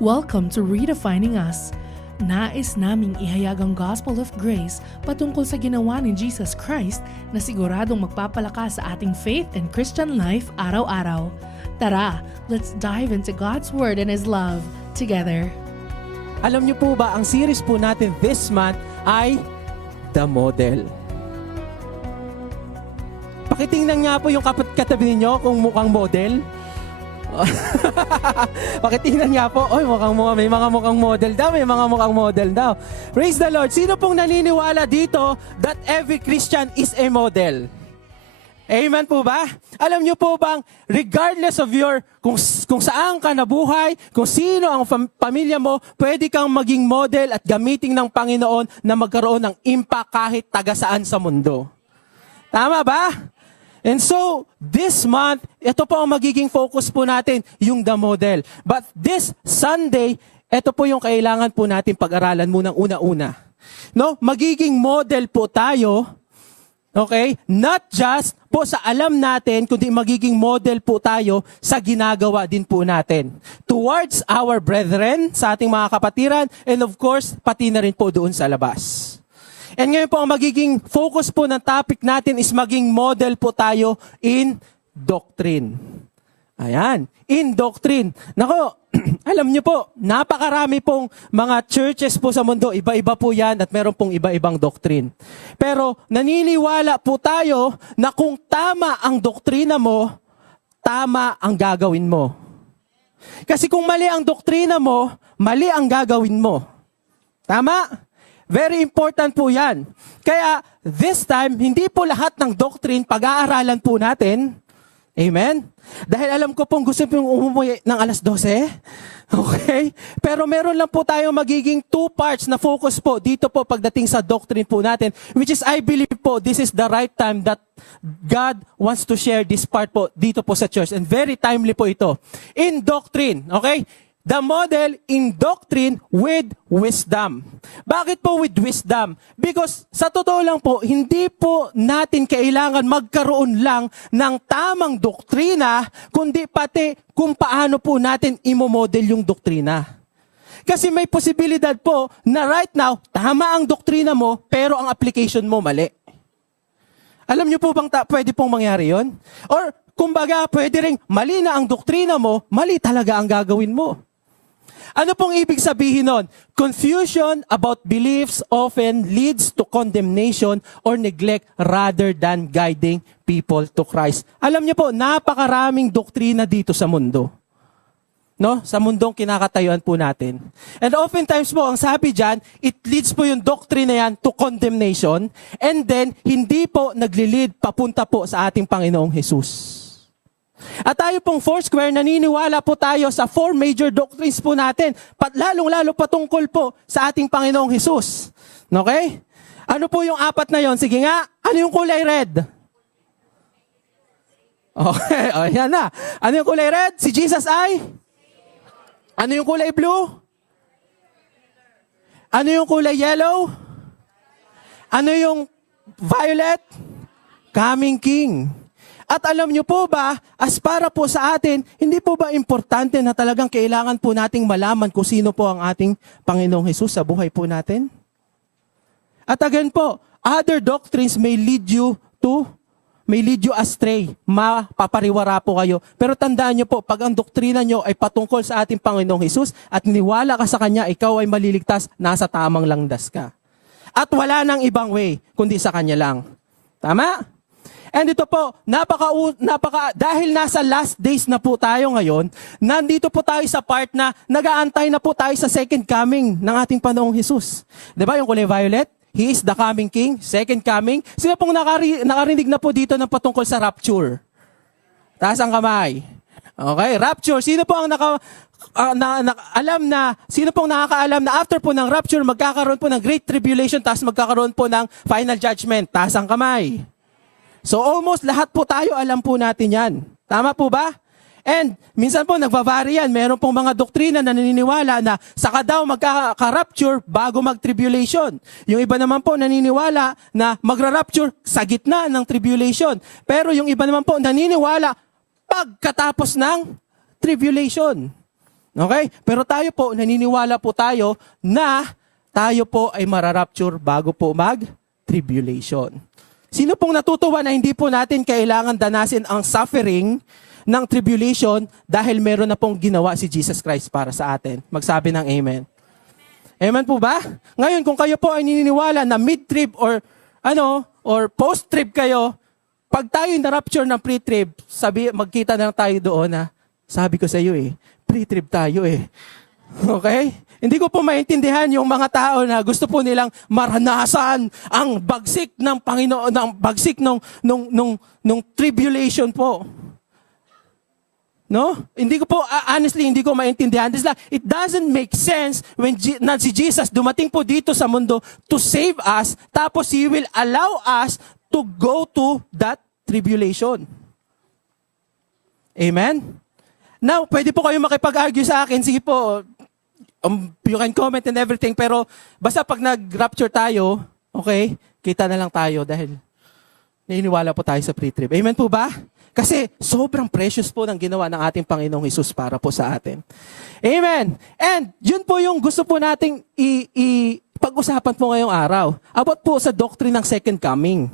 Welcome to Redefining Us. Nais naming ihayag ang Gospel of Grace patungkol sa ginawa ni Jesus Christ na siguradong magpapalakas sa ating faith and Christian life araw-araw. Tara, let's dive into God's Word and His love together. Alam niyo po ba, ang series po natin this month ay The Model. Pakitingnan nga po yung katabi ninyo kung mukhang model. Pakitingnan nga po, may mga mukhang model daw. Praise the Lord. Sino pong naniniwala dito that every Christian is a model? Amen po ba? Alam niyo po bang regardless of kung saan ka nabuhay, kung sino ang pamilya mo, pwede kang maging model at gamitin ng Panginoon na magkaroon ng impact kahit taga saan sa mundo. Tama ba? And so, this month, ito po ang magiging focus po natin, yung The Model. But this Sunday, ito po yung kailangan po natin pag-aralan munang una-una. No? Magiging model po tayo, okay? Not just po sa alam natin, kundi magiging model po tayo sa ginagawa din po natin. Towards our brethren, sa ating mga kapatiran, and of course, pati na rin po doon sa labas. And ngayon po, ang magiging focus po ng topic natin is maging model po tayo in doctrine. Ayan, in doctrine. Nako, alam niyo po, napakarami pong mga churches po sa mundo, iba-iba po yan at meron pong iba-ibang doctrine. Pero naniniwala po tayo na kung tama ang doktrina mo, tama ang gagawin mo. Kasi kung mali ang doktrina mo, mali ang gagawin mo. Tama? Very important po yan. Kaya this time, hindi po lahat ng doctrine pag-aaralan po natin. Amen? Dahil alam ko pong gusto pong umuwi ng alas 12. Okay? Pero meron lang po tayong magiging 2 parts na focus po dito po pagdating sa doctrine po natin. Which is, I believe po, this is the right time that God wants to share this part po dito po sa church. And very timely po ito. In doctrine, okay? The model in doctrine with wisdom. Bakit po with wisdom? Because sa totoo lang po, hindi po natin kailangan magkaroon lang ng tamang doktrina, kundi pati kung paano po natin imomodel yung doktrina. Kasi may posibilidad po na right now, tama ang doktrina mo, pero ang application mo mali. Alam niyo po bang pwede pong mangyari yon? Or kumbaga, pwede rin mali na ang doktrina mo, mali talaga ang gagawin mo. Ano pong ibig sabihin nun? Confusion about beliefs often leads to condemnation or neglect rather than guiding people to Christ. Alam niyo po, napakaraming doktrina dito sa mundo. No? Sa mundong kinakatayuan po natin. And oftentimes po, ang sabi dyan, it leads po yung doctrine na yan to condemnation and then hindi po nagli-lead papunta po sa ating Panginoong Jesus. At tayo pong Foursquare, naniniwala po tayo sa 4 major doctrines po natin, lalong-lalo patungkol po sa ating Panginoong Jesus. Okay? Ano po yung 4 na yon? Sige nga, ano yung kulay red? Okay, yan na. Ano yung kulay red? Si Jesus ay? Ano yung kulay blue? Ano yung kulay yellow? Ano yung violet? Coming King. At alam niyo po ba, as para po sa atin, hindi po ba importante na talagang kailangan po nating malaman kung sino po ang ating Panginoong Hesus sa buhay po natin? At again po, other doctrines may lead you astray, mapapariwara po kayo. Pero tandaan niyo po, pag ang doktrina niyo ay patungkol sa ating Panginoong Hesus at niwala ka sa Kanya, ikaw ay maliligtas, nasa tamang landas ka. At wala nang ibang way, kundi sa Kanya lang. Tama? And ito po, dahil nasa last days na po tayo ngayon, nandito po tayo sa part na nag-aantay na po tayo sa second coming ng ating Panginoong Hesus. Diba yung kulay violet? He is the coming King, second coming. Sino pong nakarinig na po dito ng patungkol sa rapture? Taas ang kamay. Okay, rapture. Sino po ang sino pong nakakaalam na after po ng rapture, magkakaroon po ng great tribulation, tapos magkakaroon po ng final judgment? Taas ang kamay. So almost lahat po tayo alam po natin yan. Tama po ba? And minsan po nagvavary yan. Meron pong mga doktrina na naniniwala na saka daw magka-rapture bago mag-tribulation. Yung iba naman po naniniwala na magra-rapture sa gitna ng tribulation. Pero yung iba naman po naniniwala pagkatapos ng tribulation. Okay? Pero tayo po, naniniwala po tayo na tayo po ay mararapture bago po mag-tribulation. Sino pong natutuwa na hindi po natin kailangan danasin ang suffering ng tribulation dahil meron na pong ginawa si Jesus Christ para sa atin? Magsabi ng amen. Amen po ba? Ngayon, kung kayo po ay naniniwala na mid-trib or post-trib kayo, pag tayo na-rapture ng pre-trib, magkita na lang tayo doon na, sabi ko sa iyo pre-trib tayo Okay? Hindi ko po maintindihan yung mga tao na gusto po nilang maranasan ang bagsik ng Panginoon, ang bagsik nung tribulation po. No? Honestly, hindi ko maintindihan. It doesn't make sense when si Jesus dumating po dito sa mundo to save us, tapos He will allow us to go to that tribulation. Amen? Now, pwede po kayo makipag-argue sa akin. Sige po, you can comment and everything, pero basta pag nag-rapture tayo, okay, kita na lang tayo dahil naniniwala po tayo sa pre-trib. Amen po ba? Kasi sobrang precious po ng ginawa ng ating Panginoong Hesus para po sa atin. Amen. And yun po yung gusto po nating pag-usapan po ngayong araw. About po sa doctrine ng second coming.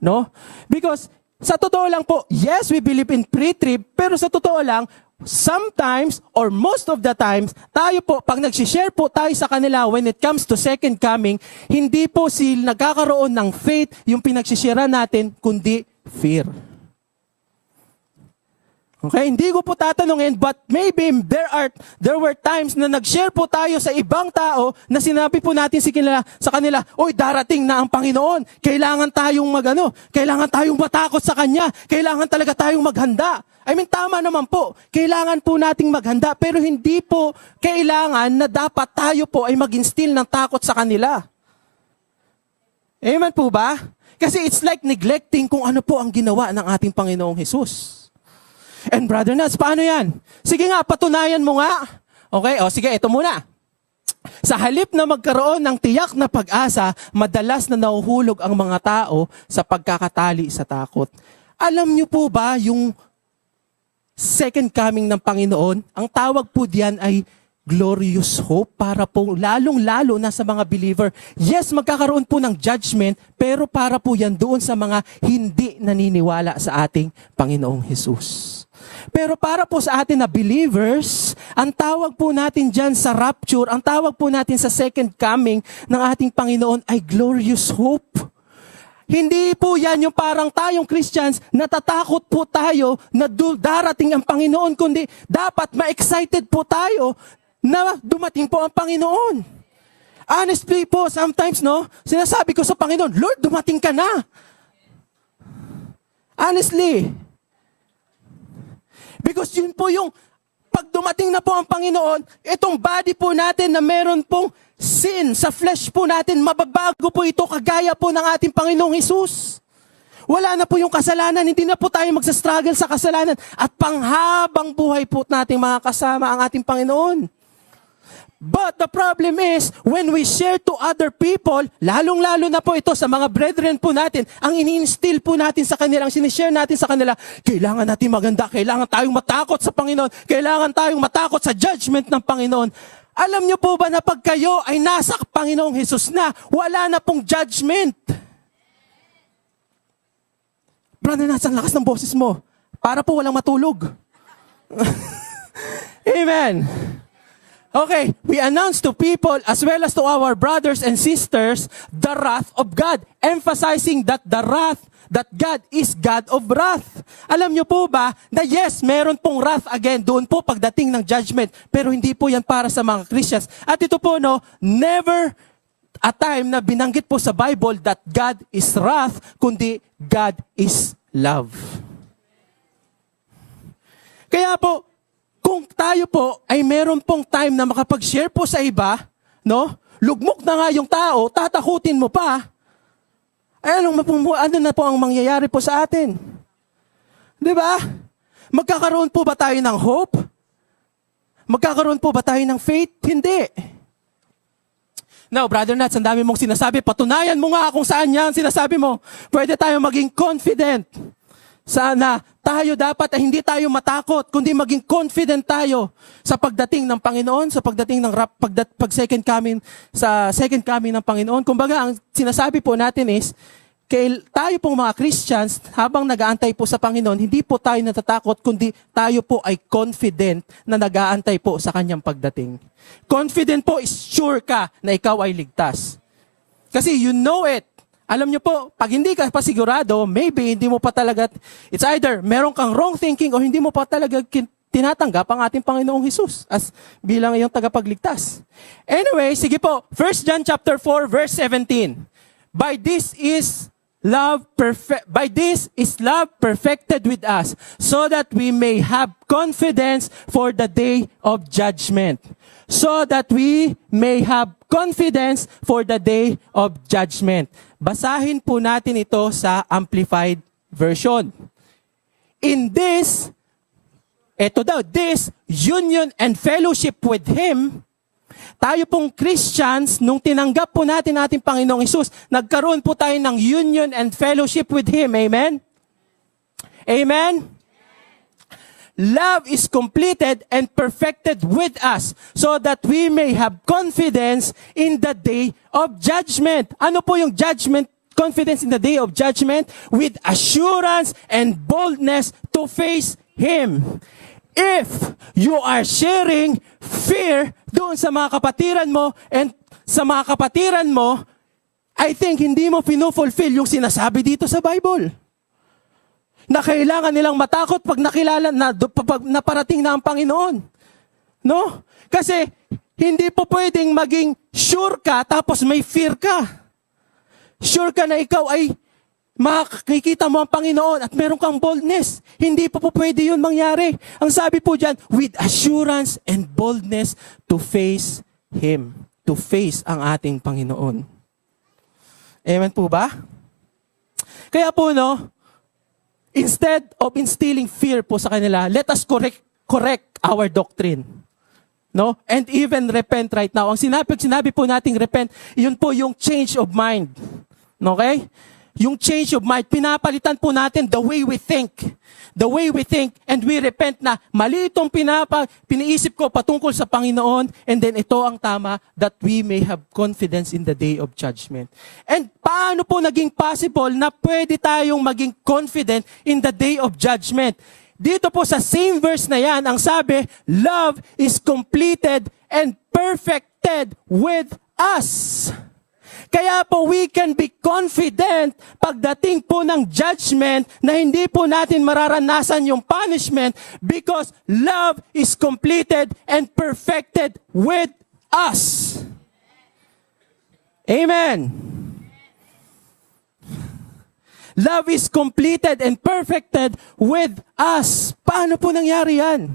No? Because sa totoo lang po, yes, we believe in pre-trib, pero sa totoo lang, sometimes or most of the times, tayo po, pag nag-share po tayo sa kanila when it comes to second coming, hindi po sila nagkakaroon ng faith yung pinag-share natin, kundi fear. Okay, hindi ko po tatanungin, but maybe there were times na nag-share po tayo sa ibang tao na sinabi po natin sa kanila, oy, darating na ang Panginoon. Kailangan tayong matakot sa Kanya. Kailangan talaga tayong maghanda. I mean, tama naman po. Kailangan po nating maghanda, pero hindi po kailangan na dapat tayo po ay mag-instill ng takot sa kanila. Amen po ba? Kasi it's like neglecting kung ano po ang ginawa ng ating Panginoong Hesus. And Brother Nats, paano yan? Sige nga, patunayan mo nga. Okay, sige, ito muna. Sa halip na magkaroon ng tiyak na pag-asa, madalas na nahuhulog ang mga tao sa pagkakatali sa takot. Alam niyo po ba yung second coming ng Panginoon, ang tawag po diyan ay glorious hope para po lalong-lalo na sa mga believer. Yes, magkakaroon po ng judgment, pero para po yan doon sa mga hindi naniniwala sa ating Panginoong Hesus. Pero para po sa atin na believers, ang tawag po natin dyan sa rapture, ang tawag po natin sa second coming ng ating Panginoon ay glorious hope. Hindi po yan yung parang tayong Christians, natatakot po tayo na darating ang Panginoon, kundi dapat ma-excited po tayo na dumating po ang Panginoon. Honestly po, sometimes sinasabi ko sa Panginoon, Lord, dumating ka na. Honestly. Because yun po yung, pag dumating na po ang Panginoon, itong body po natin na meron pong sin sa flesh po natin, mababago po ito kagaya po ng ating Panginoong Hesus. Wala na po yung kasalanan, hindi na po tayo magsastruggle sa kasalanan at panghabang buhay po natin makakasama ang ating Panginoon. But the problem is, when we share to other people, lalong-lalo na po ito sa mga brethren po natin, ang ini-instill po natin sa kanila, ang sinishare natin sa kanila, kailangan natin maganda, kailangan tayong matakot sa Panginoon, kailangan tayong matakot sa judgment ng Panginoon. Alam niyo po ba na pag kayo ay nasa Panginoong Hesus na, wala na pong judgment? Brother Nats, ang lakas ng boses mo. Para po walang matulog. Amen. Okay, we announce to people as well as to our brothers and sisters the wrath of God, emphasizing that that God is God of wrath. Alam niyo po ba na yes, meron pong wrath again doon po pagdating ng judgment, pero hindi po yan para sa mga Christians. At ito po never a time na binanggit po sa Bible that God is wrath, kundi God is love. Kaya po, kung tayo po ay meron pong time na makapag-share po sa iba, lugmok na nga yung tao, tatakutin mo pa, ay ano na po ang mangyayari po sa atin? Di ba? Magkakaroon po ba tayo ng hope? Magkakaroon po ba tayo ng faith? Hindi. Now, Brother Nats, ang dami mong sinasabi, patunayan mo nga kung saan yan sinasabi mo. Pwede tayo maging confident. Sana tayo dapat ay hindi tayo matakot, kundi maging confident tayo sa pagdating ng Panginoon, sa pagdating ng pag second coming, sa second coming ng Panginoon. Kumbaga, ang sinasabi po natin is, tayo pong mga Christians, habang nag-aantay po sa Panginoon, hindi po tayo natatakot, kundi tayo po ay confident na nag-aantay po sa kanyang pagdating. Confident po is sure ka na ikaw ay ligtas. Kasi you know it. Alam nyo po, pag hindi ka pa sigurado, maybe hindi mo pa talaga, it's either meron kang wrong thinking o hindi mo pa talaga tinatanggap ang ating Panginoong Hesus as bilang iyong tagapagligtas. Anyway, sige po, 1 John chapter 4 verse 17. By this is love perfected with us, so that we may have confidence for the day of judgment. So that we may have confidence for the day of judgment. Basahin po natin ito sa Amplified Version. In this, this union and fellowship with Him, tayo pong Christians, nung tinanggap po natin ating Panginoong Hesus, nagkaroon po tayo ng union and fellowship with Him. Amen? Amen? Love is completed and perfected with us so that we may have confidence in the day of judgment. Ano po yung judgment? Confidence in the day of judgment with assurance and boldness to face Him. If you are sharing fear doon sa mga kapatiran mo and sa mga kapatiran mo, I think hindi mo pinufulfill yung sinasabi dito sa Bible. Na kailangan nilang matakot pag nakilala na pag naparating na ang Panginoon. No? Kasi hindi po pwedeng maging sure ka tapos may fear ka. Sure ka na ikaw ay makikita mo ang Panginoon at meron kang boldness. Hindi po pwede yun mangyari. Ang sabi po dyan, with assurance and boldness to face Him. To face ang ating Panginoon. Amen po ba? Kaya po, no, instead of instilling fear po sa kanila, let us correct our doctrine. No? And even repent right now. Ang sinabi po nating repent, yun po yung change of mind. Okay? Yung change of mind, pinapalitan po natin the way we think. The way we think, and we repent na mali itong piniisip ko patungkol sa Panginoon, and then ito ang tama, that we may have confidence in the day of judgment. And paano po naging possible na pwede tayong maging confident in the day of judgment? Dito po sa same verse na yan, ang sabi, love is completed and perfected with us. Kaya po we can be confident pagdating po ng judgment na hindi po natin mararanasan yung punishment because love is completed and perfected with us. Amen. Love is completed and perfected with us. Paano po nangyari yan?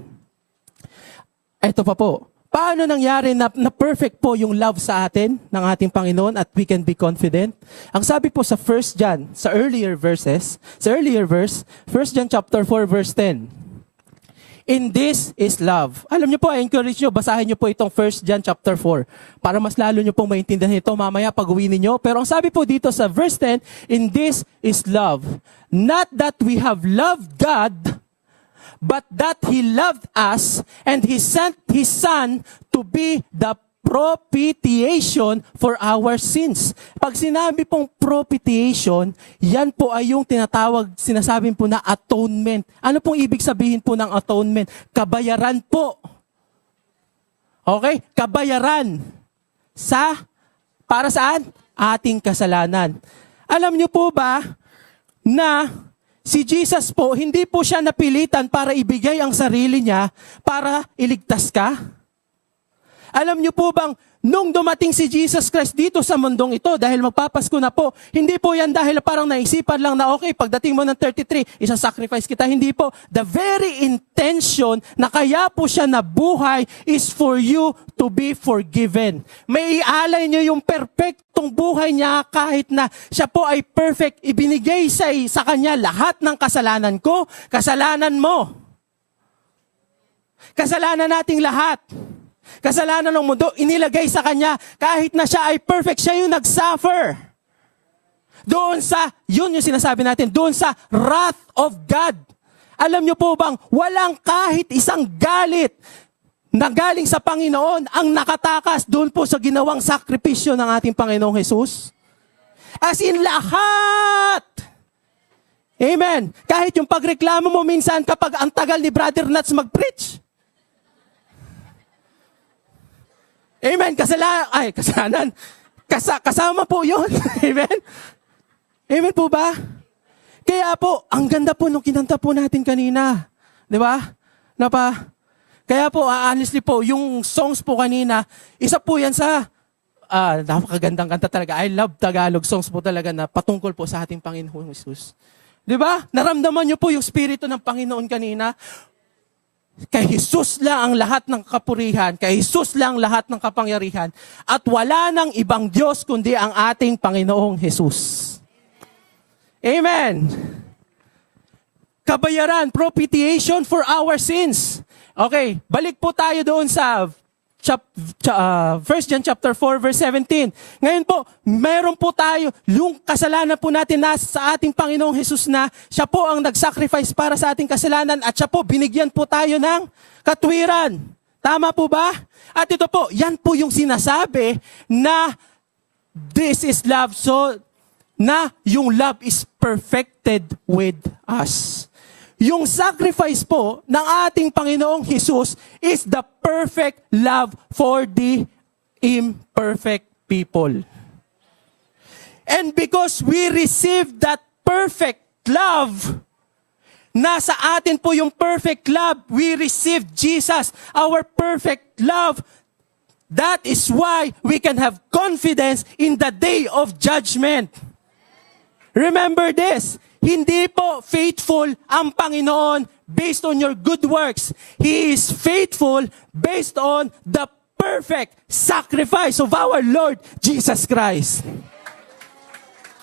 Ito pa po. Paano nangyari na perfect po yung love sa atin ng ating Panginoon at we can be confident? Ang sabi po sa 1 John, sa earlier verse, 1 John chapter 4 verse 10. In this is love. Alam niyo po, I encourage niyo, basahin niyo po itong 1 John chapter 4 para mas lalo niyo pong maintindihan ito mamaya pag-uwi ninyo. Pero ang sabi po dito sa verse 10, in this is love. Not that we have loved God, but that He loved us and He sent His Son to be the propitiation for our sins. Pag sinabi pong propitiation, yan po ay yung sinasabing po na atonement. Ano pong ibig sabihin po ng atonement? Kabayaran po. Okay? Kabayaran. Para saan? Ating kasalanan. Alam niyo po ba na si Jesus po, hindi po siya napilitan para ibigay ang sarili niya para iligtas ka? Alam niyo po bang, nung dumating si Jesus Christ dito sa mundong ito, dahil magpapasko na po, hindi po yan dahil parang naisipan lang na okay, pagdating mo ng 33, isa-sacrifice kita. Hindi po. The very intention na kaya po siya nabuhay is for you to be forgiven. May ialay niyo yung perfectong buhay niya kahit na siya po ay perfect. Ibinigay sa kanya lahat ng kasalanan ko, kasalanan mo. Kasalanan nating lahat. Kasalanan ng mundo, inilagay sa kanya. Kahit na siya ay perfect, siya yung nag-suffer. doon sa, yun yung sinasabi natin, doon sa wrath of God. Alam nyo po bang, walang kahit isang galit na galing sa Panginoon ang nakatakas doon po sa ginawang sakripisyo ng ating Panginoong Jesus? As in lahat. Amen. Kahit yung pagreklamo mo minsan kapag ang tagal ni Brother Nats mag-preach. Amen. Kasalanan. Kasama po yun. Amen. Amen po ba? Kaya po, ang ganda po nung kinanta po natin kanina. Di ba? Kaya po, honestly po, yung songs po kanina, isa po yan sa, napakagandang kanta talaga. I love Tagalog songs po talaga na patungkol po sa ating Panginoon Jesus. Di ba? Naramdaman niyo po yung Espiritu ng Panginoon kanina. Kay Jesus lang ang lahat ng kapurihan, kay Jesus lang lahat ng kapangyarihan, at wala nang ibang Diyos kundi ang ating Panginoong Jesus. Amen. Kabayaran, propitiation for our sins. Okay, balik po tayo doon sa 1 John chapter 4 verse 17. Ngayon po, meron po tayo, yung kasalanan po natin na sa ating Panginoong Jesus na siya po ang nag-sacrifice para sa ating kasalanan at siya po, binigyan po tayo ng katwiran. Tama po ba? At ito po, yan po yung sinasabi na this is love. So, na yung love is perfected with us. Yung sacrifice po ng ating Panginoong Jesus is the perfect love for the imperfect people. And because we receive that perfect love, nasa atin po yung perfect love, we receive Jesus, our perfect love. That is why we can have confidence in the day of judgment. Remember this. Hindi po faithful ang Panginoon based on your good works. He is faithful based on the perfect sacrifice of our Lord Jesus Christ.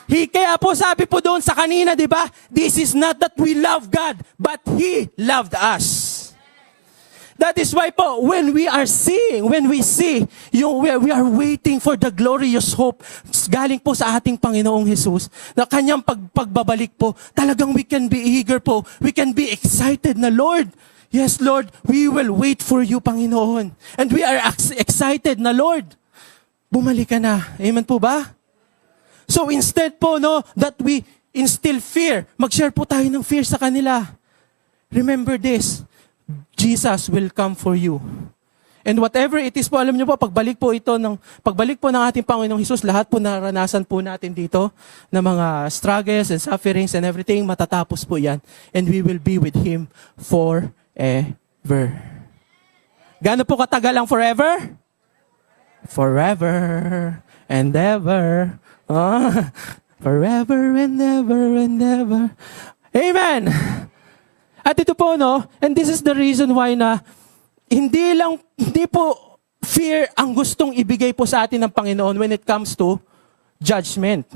Kaya po sabi po doon sa kanina, di ba? This is not that we love God, but He loved us. That is why po, when we see, we are waiting for the glorious hope galing po sa ating Panginoong Jesus, na kanyang pagbabalik po, talagang we can be eager po, we can be excited na, Lord, yes Lord, we will wait for you, Panginoon. And we are excited na, Lord, bumalik ka na. Amen po ba? So instead po, no, that we instill fear, mag-share po tayo ng fear sa kanila. Remember this, Jesus will come for you. And whatever it is po, alam niyo po, pagbalik po ng ating Panginoong Jesus, lahat po naranasan po natin dito na mga struggles and sufferings and everything, matatapos po yan. And we will be with Him forever. Gaano po katagal ang forever? Forever and ever. Forever and ever and ever. Amen. At ito po, no, and this is the reason why na hindi po fear ang gustong ibigay po sa atin ng Panginoon when it comes to judgment.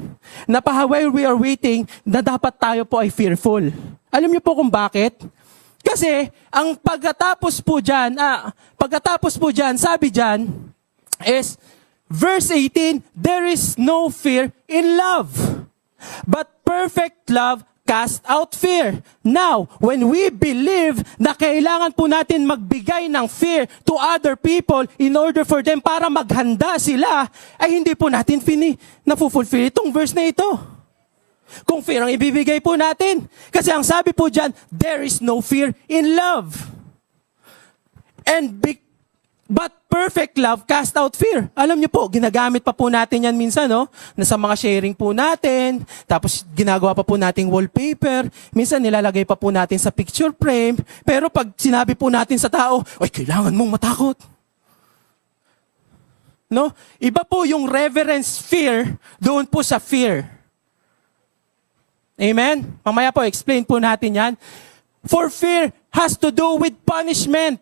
While we are waiting, na dapat tayo po ay fearful. Alam niyo po kung bakit? Kasi ang pagkatapos po dyan, sabi dyan, is verse 18, there is no fear in love, but perfect love cast out fear. Now, when we believe na kailangan po natin magbigay ng fear to other people in order for them para maghanda sila, ay hindi po natin na-fulfill itong verse na ito. Kung fear ang ibibigay po natin. Kasi ang sabi po dyan, there is no fear in love. But perfect love cast out fear. Alam niyo po, ginagamit pa po natin yan minsan, no? Nasa mga sharing po natin, tapos ginagawa pa po nating wallpaper, minsan nilalagay pa po natin sa picture frame, pero pag sinabi po natin sa tao, ay, kailangan mong matakot. No? Iba po yung reverence fear doon po sa fear. Amen? Mamaya po, explain po natin yan. For fear has to do with punishment.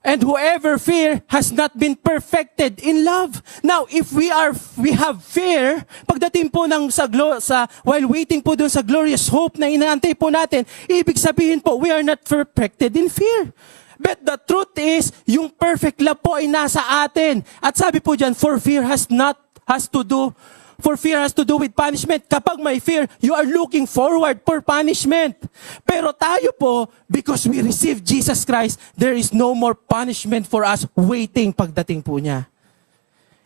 And whoever fear has not been perfected in love. Now, if we have fear, pagdating po while waiting po doon sa glorious hope na inaantay po natin, ibig sabihin po, we are not perfected in fear. But the truth is, yung perfect love po ay nasa atin. At sabi po dyan, for fear has to do For fear has to do with punishment. Kapag may fear, you are looking forward for punishment. Pero tayo po, because we receive Jesus Christ, there is no more punishment for us waiting pagdating po niya.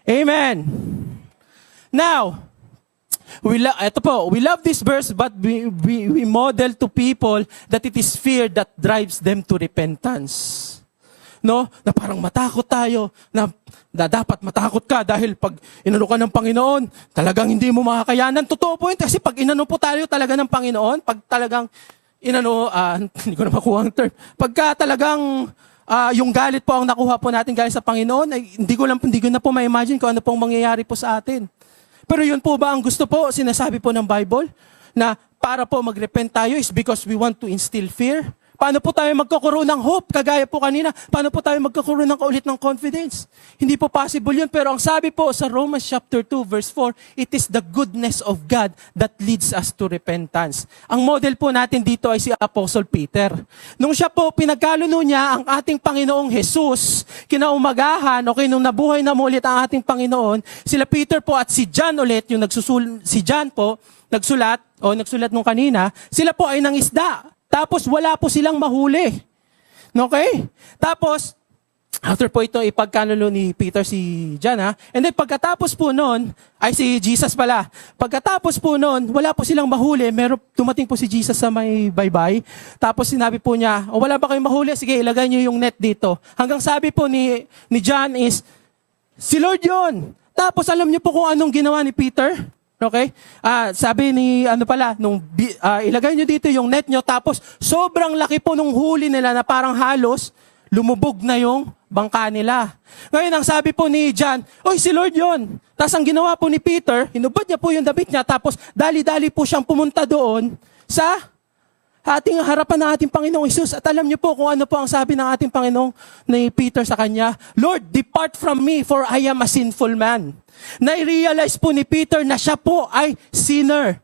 Amen. Now, we love this verse, but we model to people that it is fear that drives them to repentance. No? Na parang matakot tayo, na dapat matakot ka dahil pag inano ka ng Panginoon, talagang hindi mo makakayanan. Totoo po yun, kasi pag inano po tayo talaga ng Panginoon, pag talagang hindi ko na makuha ang term, pagka talagang yung galit po ang nakuha po natin galing sa Panginoon, ay hindi ko na po ma-imagine kung ano pong mangyayari po sa atin. Pero yun po ba ang gusto po, sinasabi po ng Bible, na para po mag-repent tayo is because we want to instill fear? Paano po tayo magkakaroon ng hope? Kagaya po kanina, paano po tayo magkakaroon ng kaulit ng confidence? Hindi po possible yun. Pero ang sabi po sa Romans chapter 2 verse 4, it is the goodness of God that leads us to repentance. Ang model po natin dito ay si Apostle Peter. Nung siya po pinagkaluno niya ang ating Panginoong Jesus, kinaumagahan, nung nabuhay na ulit ang ating Panginoon, sila Peter po at si John ulit, si John po, nagsulat nung kanina, sila po ay nangisda. Tapos wala po silang mahuli. Okay? Tapos, after po ito ipagkanulo ni Peter si John, and then pagkatapos po noon, ay si Jesus pala. Pagkatapos po noon, wala po silang mahuli. Dumating po si Jesus sa may baybay. Tapos sinabi po niya, wala ba kayong mahuli? Sige, ilagay niyo yung net dito. Hanggang sabi po ni John is, si Lord yun. Tapos alam niyo po kung anong ginawa ni Peter? Okay? Sabi ni, ilagay nyo dito yung net nyo, tapos sobrang laki po nung huli nila na parang halos lumubog na yung bangka nila. Ngayon, ang sabi po ni John, si Lord yun. Tapos ang ginawa po ni Peter, hinubad niya po yung damit niya, tapos dali-dali po siyang pumunta doon sa harapan ng ating Panginoong Hesus. At alam niyo po kung ano po ang sabi ng ating Panginoong ni Peter sa kanya, Lord, depart from me, for I am a sinful man. Na-realize po ni Peter na siya po ay sinner.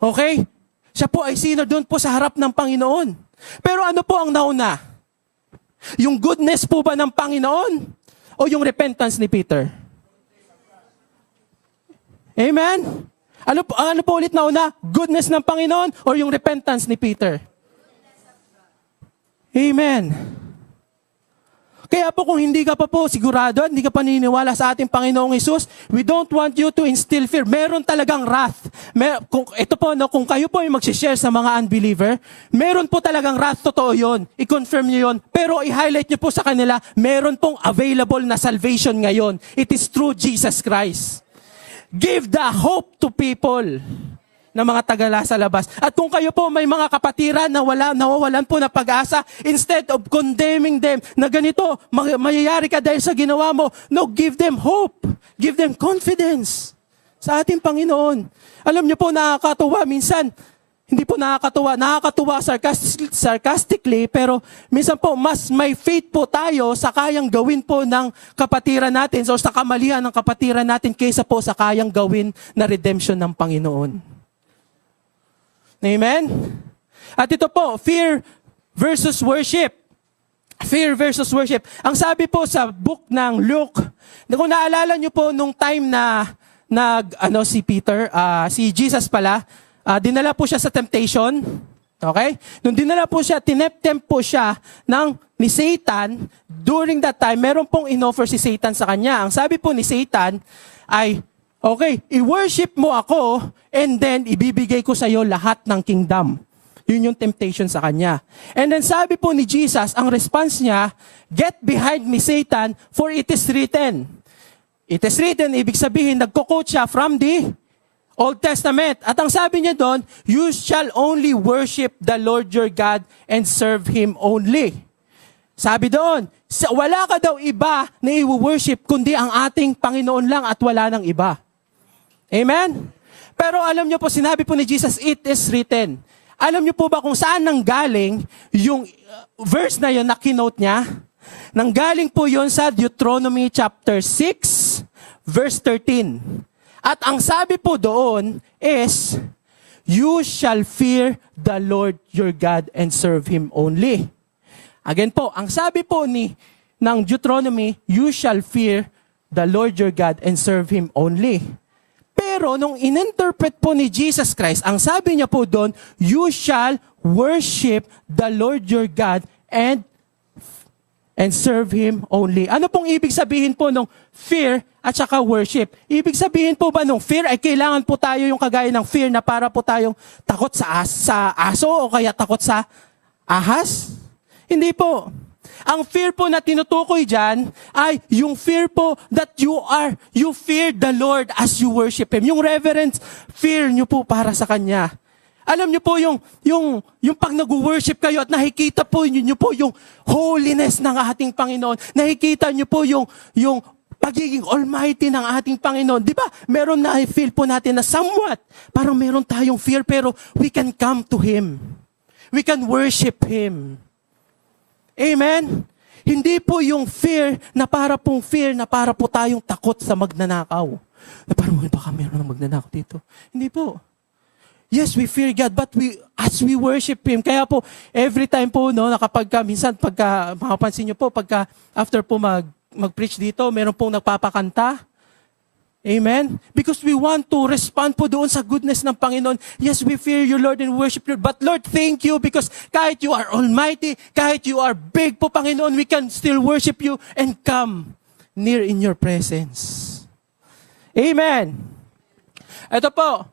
Okay? Siya po ay sinner doon po sa harap ng Panginoon. Pero ano po ang nauna? Yung goodness po ba ng Panginoon? O yung repentance ni Peter? Amen? Ano po ulit nauna? Goodness ng Panginoon o yung repentance ni Peter? Amen. Kaya po kung hindi ka pa po sigurado, hindi ka pa naniniwala sa ating Panginoong Hesus, we don't want you to instill fear. Meron talagang wrath. Kung kayo po ay mag-share sa mga unbeliever, meron po talagang wrath, totoo yun. I-confirm nyo yun. Pero i-highlight nyo po sa kanila, meron pong available na salvation ngayon. It is through Jesus Christ. Give the hope to people na mga tagala sa labas. At kung kayo po may mga kapatiran na nawawalan po na pag-asa, instead of condemning them na ganito, mayayari ka dahil sa ginawa mo, no, give them hope. Give them confidence sa ating Panginoon. Alam niyo po, nakakatuwa. Minsan, hindi po nakakatuwa sarcastically, pero minsan po, mas may faith po tayo sa kayang gawin po ng kapatiran natin o sa kamalian ng kapatiran natin kaysa po sa kayang gawin na redemption ng Panginoon. Amen? At ito po, fear versus worship. Fear versus worship. Ang sabi po sa book ng Luke, kung naalala niyo po nung time na si Peter, si Jesus pala, dinala po siya sa temptation. Okay? Nung dinala po siya, tineptempt po siya ni Satan. During that time, meron pong inoffer si Satan sa kanya. Ang sabi po ni Satan ay, okay, i-worship mo ako and then ibibigay ko sa iyo lahat ng kingdom. Yun yung temptation sa kanya. And then sabi po ni Jesus, ang response niya, get behind me, Satan, for it is written. It is written, ibig sabihin, nagko-quote siya from the Old Testament. At ang sabi niya doon, you shall only worship the Lord your God and serve Him only. Sabi doon, wala ka daw iba na i-worship kundi ang ating Panginoon lang at wala nang iba. Amen? Pero alam niyo po, sinabi po ni Jesus, it is written. Alam niyo po ba kung saan nanggaling yung verse na yun na kinote niya? Nanggaling po yun sa Deuteronomy chapter 6, verse 13. At ang sabi po doon is, you shall fear the Lord your God and serve Him only. Again po, ang sabi po ng Deuteronomy, you shall fear the Lord your God and serve Him only. Pero nung ininterpret po ni Jesus Christ, ang sabi niya po doon, you shall worship the Lord your God and serve Him only. Ano pong ibig sabihin po ng fear at saka worship? Ibig sabihin po ba ng fear ay kailangan po tayo yung kagaya ng fear na para po tayong takot sa aso o kaya takot sa ahas? Hindi po. Ang fear po na tinutukoy dyan ay yung fear po that you fear the Lord as you worship Him. Yung reverence fear nyo po para sa Kanya. Alam nyo po yung pag nag-worship kayo at nakikita po nyo po yung holiness ng ating Panginoon. Nakikita nyo po yung pagiging almighty ng ating Panginoon. Di ba? Meron na feel po natin na somewhat, parang meron tayong fear pero we can come to Him. We can worship Him. Amen? Hindi po yung fear na para po tayong takot sa magnanakaw. Na parang baka meron ng magnanakaw dito. Hindi po. Yes, we fear God, but as we worship Him, kaya po, every time po, no, minsan, makapansin nyo po, after po mag-preach dito, meron pong nagpapakanta. Amen? Because we want to respond po doon sa goodness ng Panginoon. Yes, we fear you, Lord, and worship you. But Lord, thank you because kahit you are almighty, kahit you are big po, Panginoon, we can still worship you and come near in your presence. Amen? Ito po,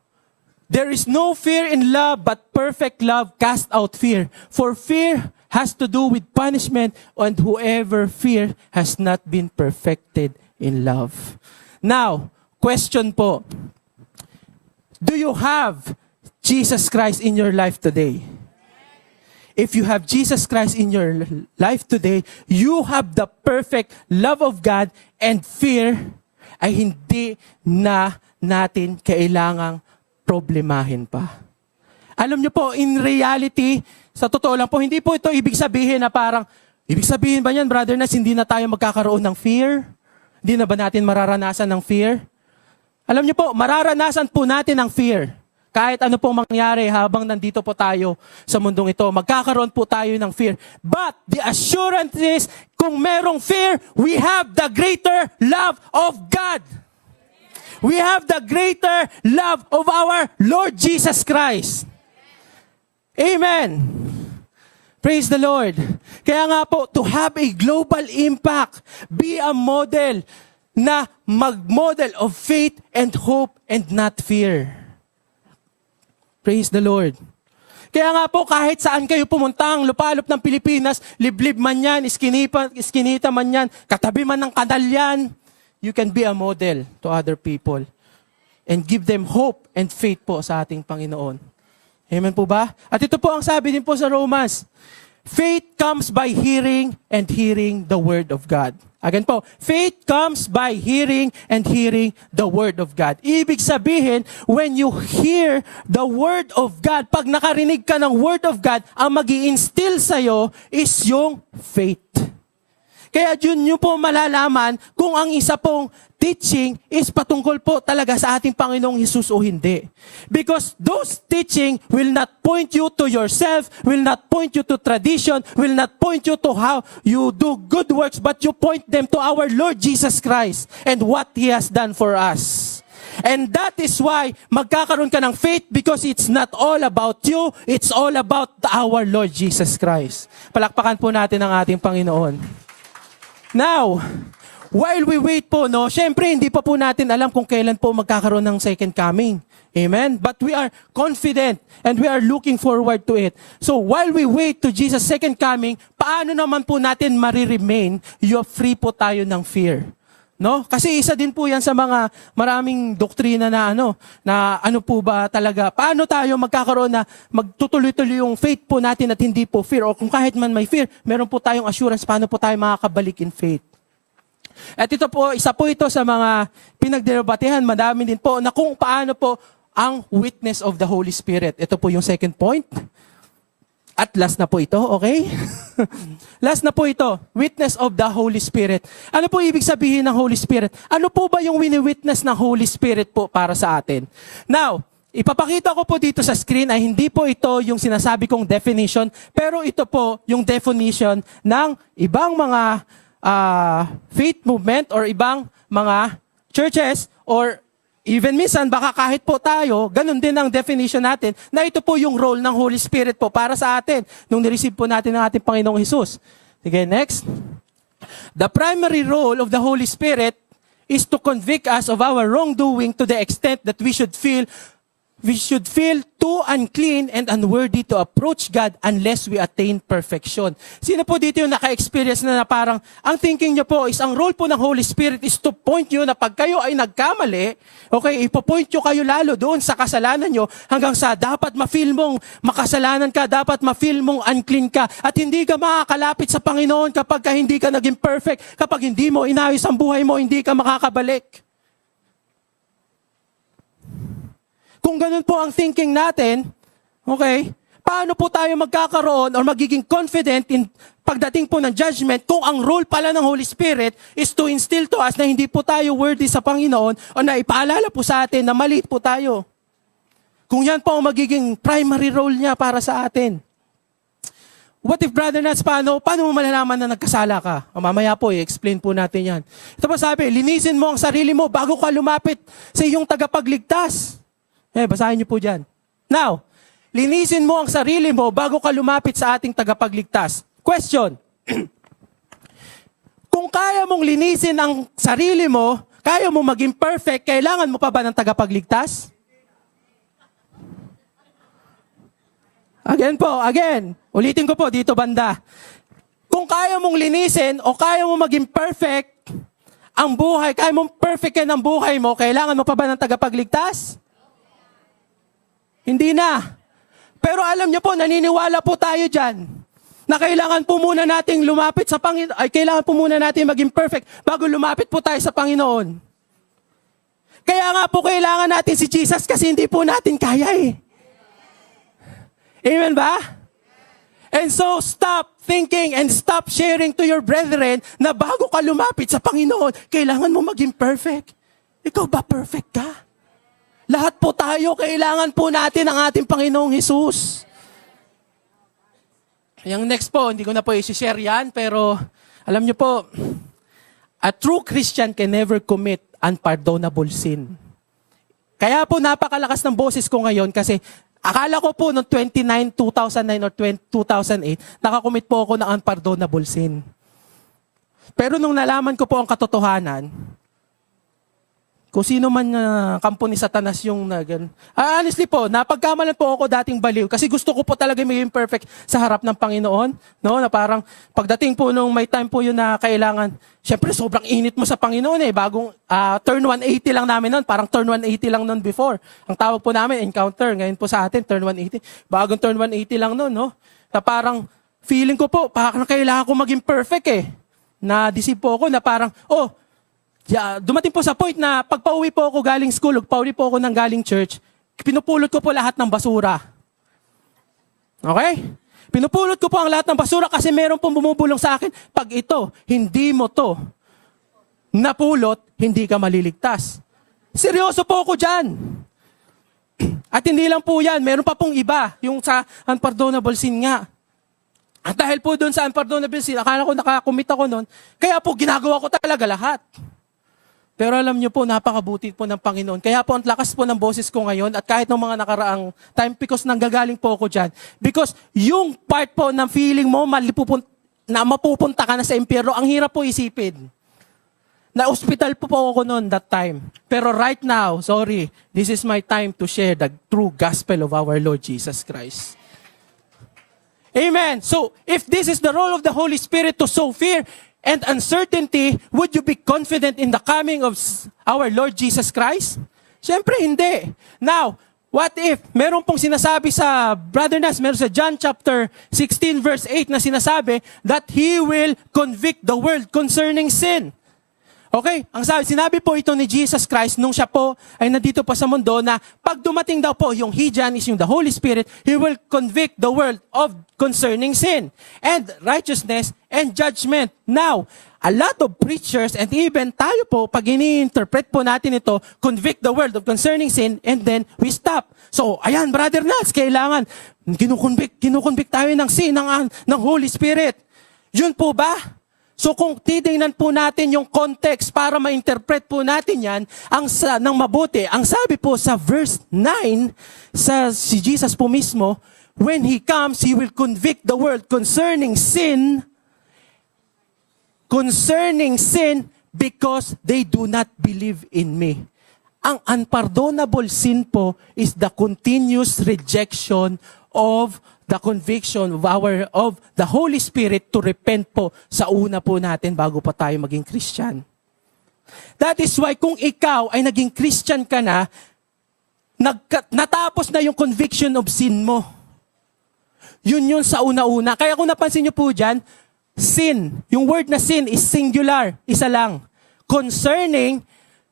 there is no fear in love, but perfect love casts out fear. For fear has to do with punishment, and whoever fear has not been perfected in love. Now, question po. Do you have Jesus Christ in your life today? If you have Jesus Christ in your life today, you have the perfect love of God, and fear ay hindi na natin kailangang problemahin pa. Alam nyo po, in reality, sa totoo lang po, hindi po ito ibig sabihin na parang, ibig sabihin ba yan, brother, na hindi na tayo magkakaroon ng fear? Hindi na ba natin mararanasan ng fear? Alam niyo po, mararanasan po natin ang fear. Kahit ano pong mangyari habang nandito po tayo sa mundong ito, magkakaroon po tayo ng fear. But the assurance is, kung merong fear, we have the greater love of God. We have the greater love of our Lord Jesus Christ. Amen. Praise the Lord. Kaya nga po, to have a global impact, be a model na mag-model of faith and hope and not fear. Praise the Lord. Kaya nga po, kahit saan kayo pumunta, ang lupalop ng Pilipinas, liblib man yan, iskinita man yan, katabi man ng kanal yan, you can be a model to other people and give them hope and faith po sa ating Panginoon. Amen po ba? At ito po ang sabi din po sa Romans, faith comes by hearing and hearing the Word of God. Again po, faith comes by hearing and hearing the Word of God. Ibig sabihin, when you hear the Word of God, pag nakarinig ka ng Word of God, ang mag-i-instill sa'yo is yung faith. Kaya yun nyo po malalaman kung ang isa pong teaching is patungkol po talaga sa ating Panginoong Hesus o hindi. Because those teaching will not point you to yourself, will not point you to tradition, will not point you to how you do good works, but you point them to our Lord Jesus Christ and what He has done for us. And that is why magkakaroon ka ng faith because it's not all about you, it's all about our Lord Jesus Christ. Palakpakan po natin ang ating Panginoon. Now, while we wait po, no, syempre hindi pa po natin alam kung kailan po magkakaroon ng second coming. Amen? But we are confident and we are looking forward to it. So while we wait to Jesus' second coming, paano naman po natin mariremain yung free po tayo ng fear? No? Kasi isa din po yan sa mga maraming doktrina na ano po ba talaga, paano tayo magkakaroon na magtutuloy-tuloy yung faith po natin at hindi po fear. O kung kahit man may fear, meron po tayong assurance paano po tayo makakabalik in faith. At ito po, isa po ito sa mga pinagdebatehan, madami din po, na kung paano po ang witness of the Holy Spirit. Ito po yung second point. At last na po ito, okay? Last na po ito, witness of the Holy Spirit. Ano po ibig sabihin ng Holy Spirit? Ano po ba yung wini-witness ng Holy Spirit po para sa atin? Now, ipapakita ko po dito sa screen ay hindi po ito yung sinasabi kong definition, pero ito po yung definition ng ibang mga faith movement or ibang mga churches or Even minsan, baka kahit po tayo, ganun din ang definition natin, na ito po yung role ng Holy Spirit po para sa atin nung nireceive po natin ng ating Panginoong Hesus. Sige, next. The primary role of the Holy Spirit is to convict us of our wrongdoing to the extent that we should feel too unclean and unworthy to approach God unless we attain perfection. Sino po dito yung naka-experience na parang, ang thinking nyo po is, ang role po ng Holy Spirit is to point nyo na pag kayo ay nagkamali, okay, ipopoint nyo kayo lalo doon sa kasalanan nyo hanggang sa dapat ma-feel mong makasalanan ka, dapat ma-feel mong unclean ka, at hindi ka makakalapit sa Panginoon kapag ka hindi ka naging perfect, kapag hindi mo inayos ang buhay mo, hindi ka makakabalik. Kung ganun po ang thinking natin, okay, paano po tayo magkakaroon or magiging confident in pagdating po ng judgment kung ang role pala ng Holy Spirit is to instill to us na hindi po tayo worthy sa Panginoon o na ipaalala po sa atin na maliit po tayo. Kung yan po ang magiging primary role niya para sa atin. What if, Brother Nats, paano mo malalaman na nagkasala ka? O mamaya po, i-explain po natin yan. Ito pa sabi, linisin mo ang sarili mo bago ka lumapit sa iyong tagapagligtas. Basahin niyo po dyan. Now, linisin mo ang sarili mo bago ka lumapit sa ating tagapagligtas. Question. Kung kaya mong linisin ang sarili mo, kaya mo maging perfect, kailangan mo pa ba ng tagapagligtas? Again. Ulitin ko po dito banda. Kung kaya mong linisin o kaya mo maging perfect ang buhay, kaya mong perfect ang buhay mo, kailangan mo pa ba ng tagapagligtas? Hindi na. Pero alam niyo po, naniniwala po tayo dyan na kailangan po muna nating lumapit sa Panginoon, kailangan po muna natin maging perfect bago lumapit po tayo sa Panginoon. Kaya nga po kailangan natin si Jesus kasi hindi po natin kaya eh. Amen ba? And so stop thinking and stop sharing to your brethren na bago ka lumapit sa Panginoon, kailangan mo maging perfect. Ikaw ba perfect ka? Lahat po tayo, kailangan po natin ang ating Panginoong Hesus. Yung next po, hindi ko na po i-share yan, pero alam niyo po, a true Christian can never commit unpardonable sin. Kaya po napakalakas ng boses ko ngayon kasi akala ko po noong 2009 or 2008, nakakommit po ako ng unpardonable sin. Pero nung nalaman ko po ang katotohanan, kung sino man kampo ni Satanas yung honestly po, napagkamalan po ako dating baliw kasi gusto ko po talaga maging perfect sa harap ng Panginoon. No? Na parang pagdating po nung may time po yun na kailangan, syempre sobrang init mo sa Panginoon eh. Bagong turn 180 lang namin noon, parang turn 180 lang noon before. Ang tawag po namin, encounter. Ngayon po sa atin, turn 180. Bagong turn 180 lang noon, no? Na parang feeling ko po, parang kailangan ko maging perfect eh. Na-deceive po ako na parang, dumating po sa point na pag pauwi po ako galing school, pauwi po ako ng galing church, pinupulot ko po lahat ng basura. Okay? Pinupulot ko po ang lahat ng basura kasi meron pong bumubulong sa akin, pag ito, hindi mo to napulot, hindi ka maliligtas. Seryoso po ako dyan. At hindi lang po yan, meron pa pong iba, yung sa unpardonable sin nga. At dahil po doon sa unpardonable sin, akala ko nakakommit ako noon, kaya po ginagawa ko talaga lahat. Pero alam niyo po, napakabuti po ng Panginoon. Kaya po ang lakas po ng boses ko ngayon at kahit ng mga nakaraang time because nanggagaling po ako dyan. Because yung part po ng feeling mo na mapupunta ka na sa impyerno, ang hirap po isipin. Na-hospital po ako noon that time. Pero right now, this is my time to share the true gospel of our Lord Jesus Christ. Amen. So, if this is the role of the Holy Spirit to sow fear and uncertainty, would you be confident in the coming of our Lord Jesus Christ? Siyempre, hindi. Now, what if, meron pong sinasabi sa Brother Nas, meron sa John chapter 16 verse 8 na sinasabi that He will convict the world concerning sin. Okay, sinabi po ito ni Jesus Christ nung siya po ay nandito pa sa mundo na pag dumating daw po yung He dyan is yung the Holy Spirit, He will convict the world of concerning sin and righteousness and judgment. Now, a lot of preachers and even tayo po, pag ini-interpret po natin ito, convict the world of concerning sin and then we stop. So, ayan, Brother Nats, kailangan kinukonvict tayo ng sin ng Holy Spirit. Yun po ba? So kung titingnan po natin yung context para ma-interpret po natin yan ng mabuti, ang sabi po sa verse 9, si Jesus po mismo, when He comes, He will convict the world concerning sin because they do not believe in me. Ang unpardonable sin po is the continuous rejection of the conviction of the Holy Spirit to repent po sa una po natin bago pa tayo maging Christian. That is why kung ikaw ay naging Christian ka na, natapos na yung conviction of sin mo. Yun sa una-una. Kaya kung napansin nyo po dyan, sin, yung word na sin is singular, isa lang. Concerning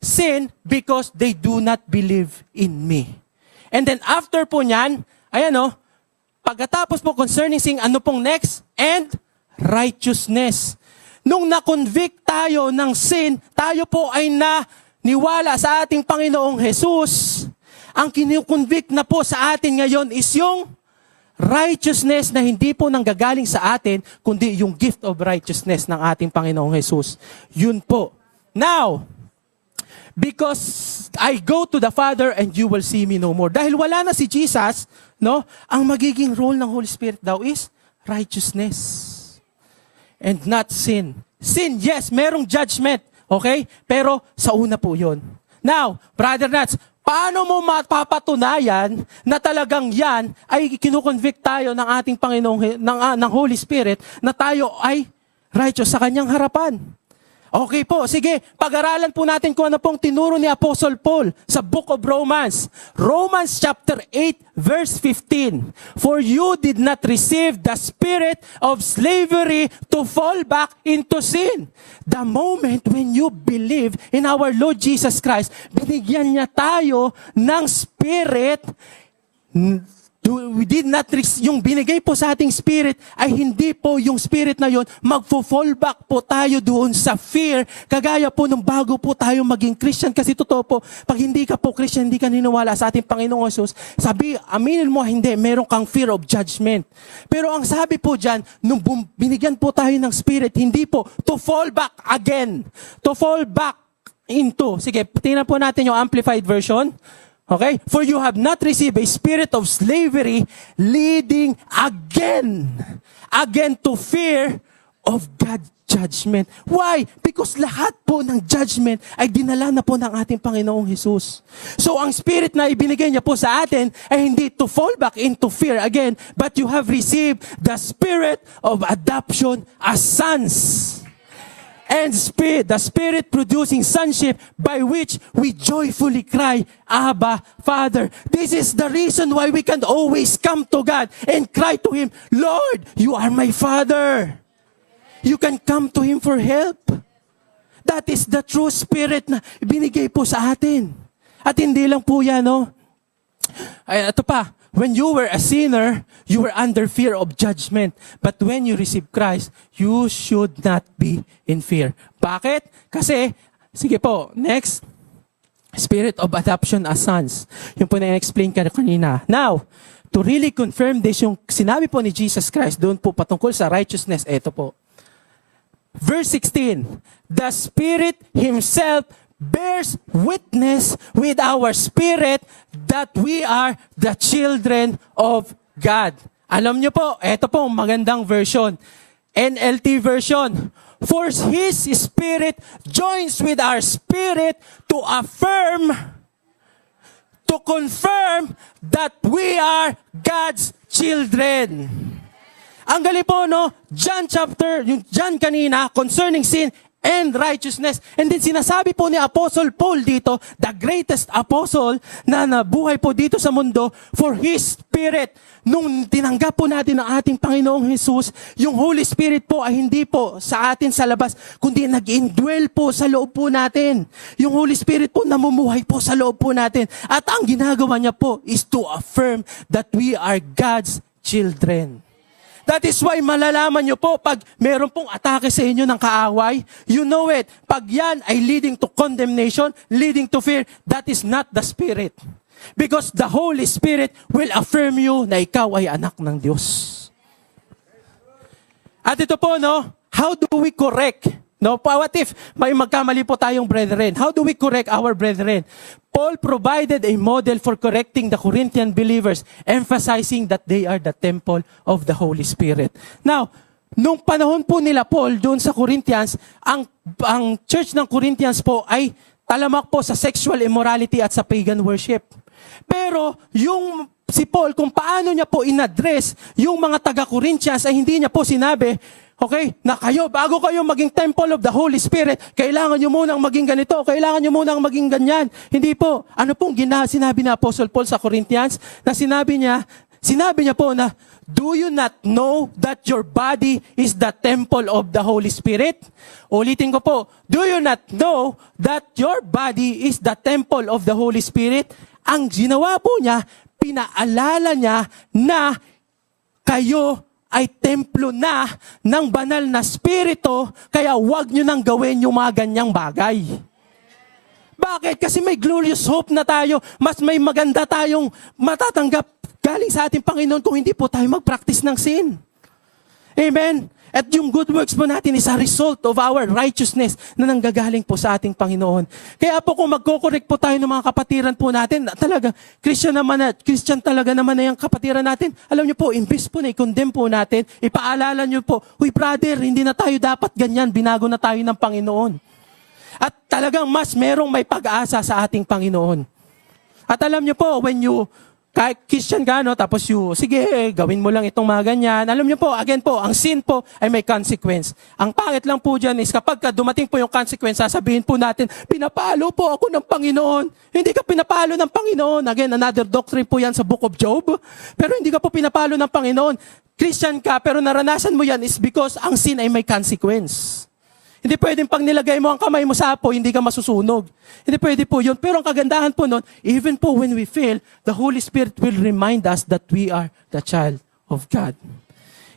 sin because they do not believe in me. And then after po nyan, ayan o, pagkatapos po concerning sin, ano pong next? And righteousness. Nung na-convict tayo ng sin, tayo po ay naniwala sa ating Panginoong Jesus. Ang kinu-convict na po sa atin ngayon is yung righteousness na hindi po nanggagaling sa atin, kundi yung gift of righteousness ng ating Panginoong Jesus. Yun po. Now, because I go to the Father and you will see me no more. Dahil wala na si Jesus, no? Ang magiging role ng Holy Spirit daw is righteousness and not sin. Sin, yes, merong judgment, okay? Pero sa una po yun. Now, Brother Nats, paano mo mapapatunayan na talagang yan ay kinukonvict tayo ng ating Panginoong, ng Holy Spirit na tayo ay righteous sa kanyang harapan? Okay po, sige, pag-aralan po natin kung ano pong tinuro ni Apostle Paul sa Book of Romans. Romans chapter 8, verse 15. For you did not receive the spirit of slavery to fall back into sin. The moment when you believe in our Lord Jesus Christ, binigyan niya tayo ng spirit. We did not yung binigay po sa ating spirit ay hindi po yung spirit na yon magfo-fall back po tayo doon sa fear kagaya po nung bago po tayo maging Christian. Kasi totoo po, pag hindi ka po Christian, hindi ka niniwala sa ating Panginoong Jesus, aminin mo hindi, meron kang fear of judgment. Pero ang sabi po dyan, nung binigyan po tayo ng spirit, hindi po to fall back again, to fall back into. Sige, tingnan po natin yung amplified version. Okay? For you have not received a spirit of slavery leading again to fear of God's judgment. Why? Because lahat po ng judgment ay dinala na po ng ating Panginoong Jesus. So ang spirit na ibinigay niya po sa atin ay hindi to fall back into fear again, but you have received the spirit of adoption as sons. And the Spirit producing sonship by which we joyfully cry, Abba, Father. This is the reason why we can always come to God and cry to Him, Lord, you are my Father. You can come to Him for help. That is the true Spirit na binigay po sa atin. At hindi lang po yan, no? Ay, ito pa. When you were a sinner, you were under fear of judgment. But when you receive Christ, you should not be in fear. Bakit? Kasi, sige po, next, spirit of adoption as sons. Yung po na-explain ka kanina. Now, to really confirm this, yung sinabi po ni Jesus Christ, doon po patungkol sa righteousness, eto po. Verse 16, the Spirit Himself bears witness with our spirit that we are the children of God. Alam niyo po, ito po magandang version. NLT version. For His Spirit joins with our spirit to confirm that we are God's children. Ang galing po, no? John kanina, concerning sin and righteousness. And then sinasabi po ni Apostle Paul dito, the greatest apostle na nabuhay po dito sa mundo, for His Spirit. Nung tinanggap po natin ang ating Panginoong Jesus, yung Holy Spirit po ay hindi po sa atin sa labas, kundi nag-indwell po sa loob po natin. Yung Holy Spirit po namumuhay po sa loob po natin. At ang ginagawa niya po is to affirm that we are God's children. That is why malalaman nyo po pag meron pong atake sa inyo ng kaaway, you know it. Pag yan ay leading to condemnation, leading to fear, that is not the Spirit. Because the Holy Spirit will affirm you na ikaw ay anak ng Diyos. At ito po, no, how do we correct? No, what if may magkamali po tayong brethren? How do we correct our brethren? Paul provided a model for correcting the Corinthian believers, emphasizing that they are the temple of the Holy Spirit. Now, nung panahon po nila Paul doon sa Corinthians, ang church ng Corinthians po ay talamak po sa sexual immorality at sa pagan worship. Pero yung si Paul, kung paano niya po inaddress yung mga taga-Corinthians ay hindi niya po sinabi, okay, na kayo, bago kayo maging temple of the Holy Spirit, kailangan nyo munang maging ganito, kailangan nyo munang maging ganyan. Hindi po. Ano pong sinabi na Apostle Paul sa Corinthians? Na sinabi niya po na, do you not know that your body is the temple of the Holy Spirit? Ulitin ko po, do you not know that your body is the temple of the Holy Spirit? Ang ginawa po niya, pinaalala niya na kayo ay templo na ng banal na spirito, kaya huwag nyo nang gawin yung mga ganyang bagay. Bakit? Kasi may glorious hope na tayo, mas may maganda tayong matatanggap galing sa ating Panginoon kung hindi po tayo mag-practice ng sin. Amen? At yung good works po natin is a result of our righteousness na nanggagaling po sa ating Panginoon. Kaya po kung magko-correct po tayo ng mga kapatiran po natin, talaga, Christian talaga naman na yung kapatiran natin. Alam niyo po, imbes po na i-condemn po natin, ipaalala niyo po, uy brother, hindi na tayo dapat ganyan, binago na tayo ng Panginoon. At talagang mas merong may pag-asa sa ating Panginoon. At alam niyo po, when you kahit Christian ka, no? Tapos sige, gawin mo lang itong mga ganyan. Alam niyo po, again po, ang sin po ay may consequence. Ang pangit lang po dyan is kapag dumating po yung consequence, sasabihin po natin, pinapalo po ako ng Panginoon. Hindi ka pinapalo ng Panginoon. Again, another doctrine po yan sa Book of Job. Pero hindi ka po pinapalo ng Panginoon. Christian ka, pero naranasan mo yan is because ang sin ay may consequence. Hindi pwedeng pag nilagay mo ang kamay mo sa apoy, hindi ka masusunog. Hindi pwede po yun. Pero ang kagandahan po nun, even po when we fail, the Holy Spirit will remind us that we are the child of God.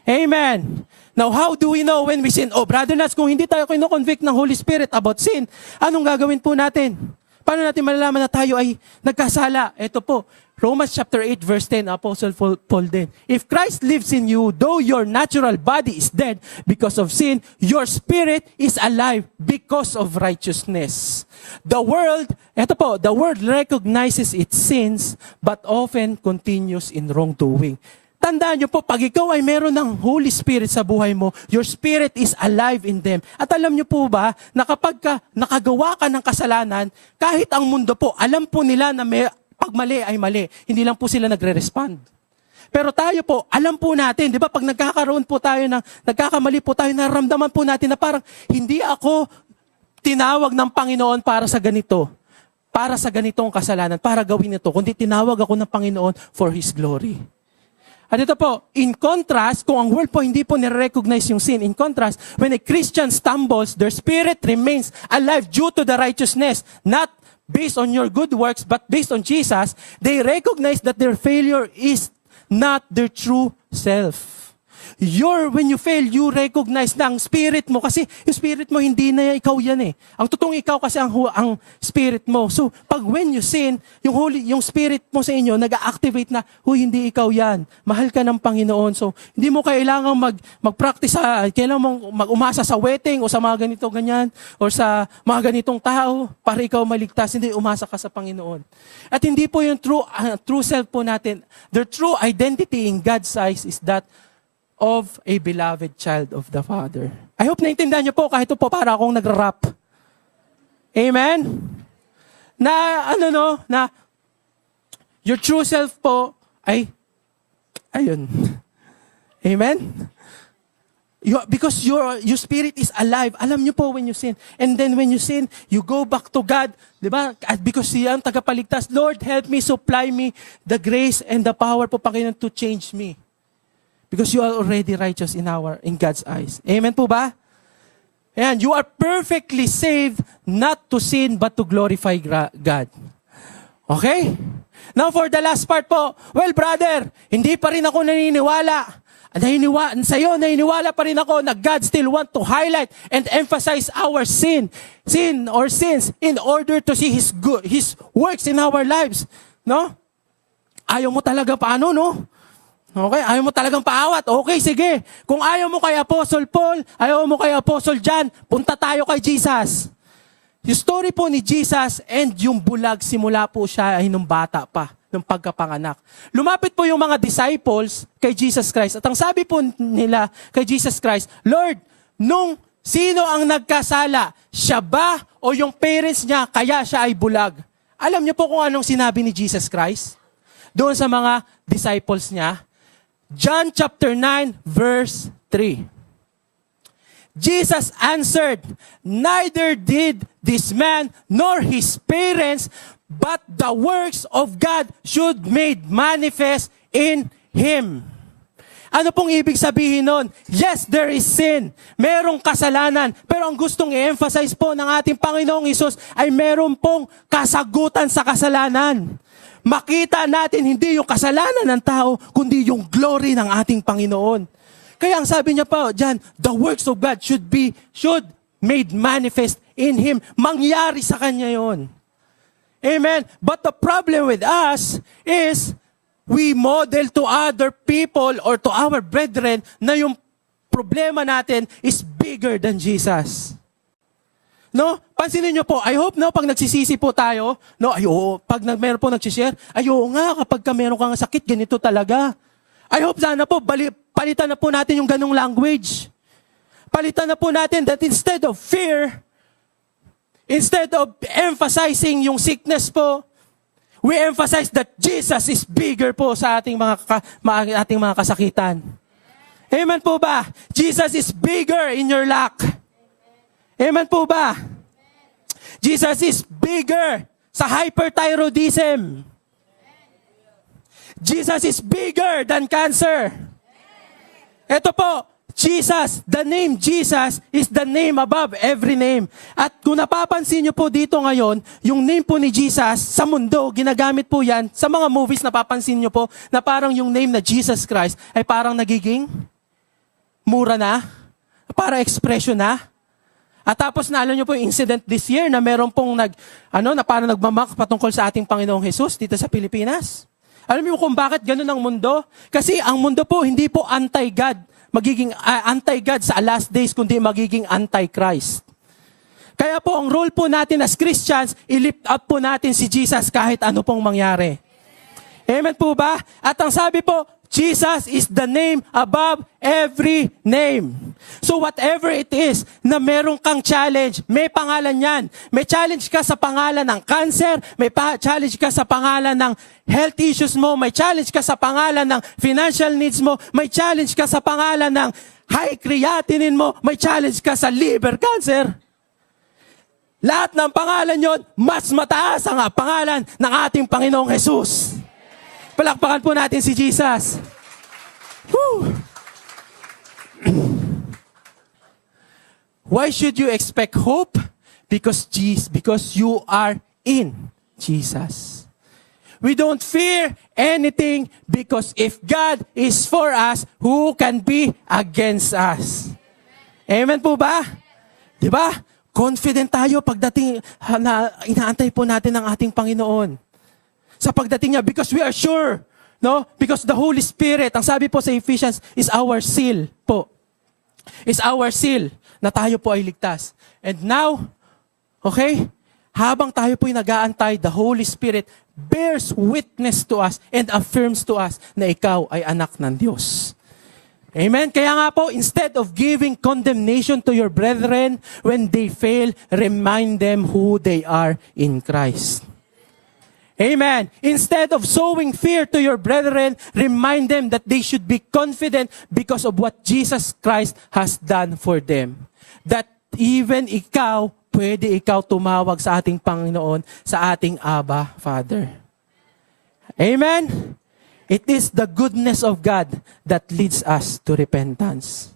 Amen. Now, how do we know when we sin? Oh, brother Nats, kung hindi tayo kino-convict ng Holy Spirit about sin, anong gagawin po natin? Paano natin malalaman na tayo ay nagkasala? Ito po, Romans chapter 8 verse 10, Apostle Paul din. If Christ lives in you, though your natural body is dead because of sin, your spirit is alive because of righteousness. The world recognizes its sins but often continues in wrongdoing. Tandaan niyo po, pag ikaw ay meron ng Holy Spirit sa buhay mo, your spirit is alive in them. At alam niyo po ba, na kapag nakagawa ka ng kasalanan, kahit ang mundo po, alam po nila na pag mali ay mali. Hindi lang po sila nagre-respond. Pero tayo po, alam po natin, di ba, pag nagkakamali po tayo, naramdaman po natin na parang hindi ako tinawag ng Panginoon para sa ganitong kasalanan, para gawin ito, kundi tinawag ako ng Panginoon for His glory. At ito po, in contrast, kung ang world po hindi po nire-recognize yung sin, in contrast, when a Christian stumbles, their spirit remains alive due to the righteousness, not based on your good works, but based on Jesus. They recognize that their failure is not their true self. When you fail, you recognize na ang spirit mo, kasi yung spirit mo hindi na ikaw yan eh. Ang totoong ikaw kasi ang spirit mo. So, when you sin, yung spirit mo sa inyo, nag-activate na, hindi ikaw yan. Mahal ka ng Panginoon. So, hindi mo kailangang mag-practice, kailangan mong mag-umasa sa wedding o sa mga ganito, ganyan, or sa mga ganitong tao para ikaw maligtas. Hindi, umasa ka sa Panginoon. At hindi po yung true self po natin. Their true identity in God's eyes is that of a beloved child of the Father. I hope naintindihan niyo po kahit po para akong nagra-rap. Amen? Na your true self po ay, ayun. Amen? Because your spirit is alive. Alam niyo po when you sin. And then when you sin, you go back to God. Diba? Because siya ang tagapaligtas. Lord, help me, supply me the grace and the power po, Panginoon, to change me. Because you are already righteous in God's eyes. Amen po ba? And you are perfectly saved not to sin but to glorify God. Okay? Now for the last part po, well brother, hindi pa rin ako naniniwala. Naniniwala pa rin ako na God still want to highlight and emphasize our sin or sins in order to see His works in our lives. No? Ayaw mo talaga paano, no? Okay, ayaw mo talagang paawat. Okay, sige. Kung ayaw mo kay Apostle Paul, ayaw mo kay Apostle John, punta tayo kay Jesus. Yung story po ni Jesus and yung bulag, simula po siya ay nung bata pa, nung pagkapanganak. Lumapit po yung mga disciples kay Jesus Christ. At ang sabi po nila kay Jesus Christ, Lord, nung sino ang nagkasala? Siya ba o yung parents niya kaya siya ay bulag? Alam niyo po kung anong sinabi ni Jesus Christ doon sa mga disciples niya? John chapter 9 verse 3. Jesus answered, neither did this man nor his parents, but the works of God should made manifest in him. Ano pong ibig sabihin nun? Yes, there is sin. Merong kasalanan. Pero ang gustong i-emphasize po ng ating Panginoong Hesus ay meron pong kasagutan sa kasalanan. Makita natin hindi yung kasalanan ng tao, kundi yung glory ng ating Panginoon. Kaya ang sabi niya pa dyan, the works of God should made manifest in Him. Mangyari sa Kanya yon. Amen. But the problem with us is, we model to other people or to our brethren na yung problema natin is bigger than Jesus. No? Pansinin nyo po, I hope no, pag nagsisisi po tayo, no, pag meron po nagsishare, nga, kapag meron kang sakit, ganito talaga. I hope sana po, palitan na po natin yung ganong language. Palitan na po natin that instead of fear, instead of emphasizing yung sickness po, we emphasize that Jesus is bigger po sa ating mga kasakitan. Amen po ba? Jesus is bigger in your lack. Amen po ba? Jesus is bigger sa hyperthyroidism. Jesus is bigger than cancer. Ito po, Jesus, the name Jesus is the name above every name. At kung napapansin nyo po dito ngayon, yung name po ni Jesus sa mundo, ginagamit po yan. Sa mga movies, napapansin nyo po na parang yung name na Jesus Christ ay parang nagiging mura na, para expression na. At tapos naalala nyo po yung incident this year na meron pong na parang nagmamak patungkol sa ating Panginoong Jesus dito sa Pilipinas. Alam niyo kung bakit ganun ang mundo? Kasi ang mundo po hindi po anti-God, magiging anti-God sa last days, kundi magiging anti-Christ. Kaya po ang role po natin as Christians, i-lift up po natin si Jesus kahit ano pong mangyari. Amen po ba? At ang sabi po, Jesus is the name above every name. So whatever it is na meron kang challenge, may pangalan yan. May challenge ka sa pangalan ng cancer, may challenge ka sa pangalan ng health issues mo, may challenge ka sa pangalan ng financial needs mo, may challenge ka sa pangalan ng high creatinine mo, may challenge ka sa liver cancer. Lahat ng pangalan yon, mas mataas ang pangalan ng ating Panginoong Jesus. Palakpakan po natin si Jesus. Woo! Why should you expect hope? Because you are in Jesus. We don't fear anything because if God is for us, who can be against us? Amen po ba? Di ba? Confident tayo pagdating na inaantay po natin ang ating Panginoon. Sa pagdating niya, because we are sure, no? Because the Holy Spirit, ang sabi po sa Ephesians, is our seal po. Is our seal na tayo po ay ligtas. And now, okay, habang tayo po ay nag-aantay, the Holy Spirit bears witness to us and affirms to us na ikaw ay anak ng Diyos. Amen? Kaya nga po, instead of giving condemnation to your brethren when they fail, remind them who they are in Christ. Amen. Instead of sowing fear to your brethren, remind them that they should be confident because of what Jesus Christ has done for them. That even pwede ikaw tumawag sa ating Panginoon, sa ating Abba, Father. Amen. It is the goodness of God that leads us to repentance.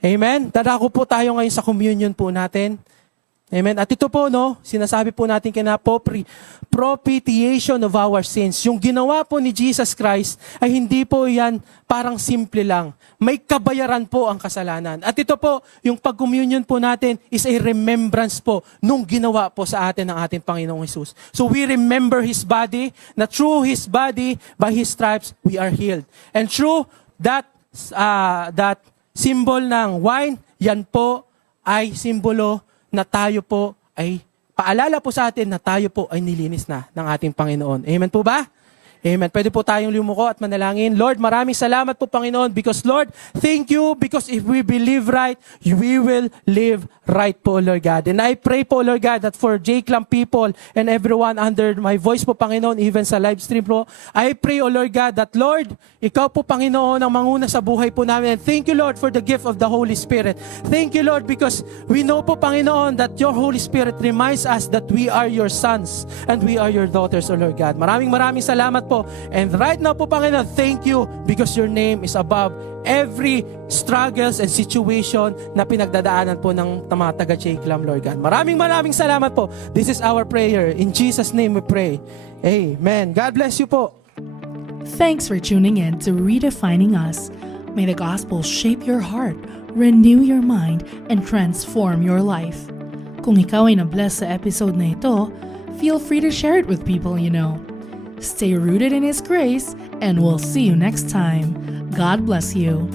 Amen. Dadako po tayo ngayon sa communion po natin. Amen. At ito po, no, sinasabi po natin kina po, propitiation of our sins. Yung ginawa po ni Jesus Christ ay hindi po yan parang simple lang. May kabayaran po ang kasalanan. At ito po, yung pag-communion po natin is a remembrance po nung ginawa po sa atin ng ating Panginoong Jesus. So we remember His body, na through His body, by His stripes, we are healed. And through that symbol ng wine, yan po ay simbolo na tayo po ay, paalala po sa atin na tayo po ay nilinis na ng ating Panginoon. Amen po ba? Amen. Pwede po tayong lumuko at manalangin. Lord, maraming salamat po, Panginoon, because Lord, thank you because if we believe right, we will live right po, Lord God. And I pray po, Lord God, that for J-Clam people and everyone under my voice po, Panginoon, even sa live stream po, I pray, O Lord God, that Lord, Ikaw po, Panginoon, ang manguna sa buhay po namin. And thank you, Lord, for the gift of the Holy Spirit. Thank you, Lord, because we know po, Panginoon, that your Holy Spirit reminds us that we are your sons and we are your daughters, O Lord God. Maraming salamat po. And right now po, Panginoon, thank you because your name is above every struggles and situation na pinagdadaanan po ng mga taga J-Clam, Lord God. Maraming salamat po. This is our prayer. In Jesus' name we pray. Amen. God bless you po. Thanks for tuning in to Redefining Us. May the gospel shape your heart, renew your mind, and transform your life. Kung ikaw ay na-bless sa episode na ito, feel free to share it with people you know. Stay rooted in His grace, and we'll see you next time. God bless you.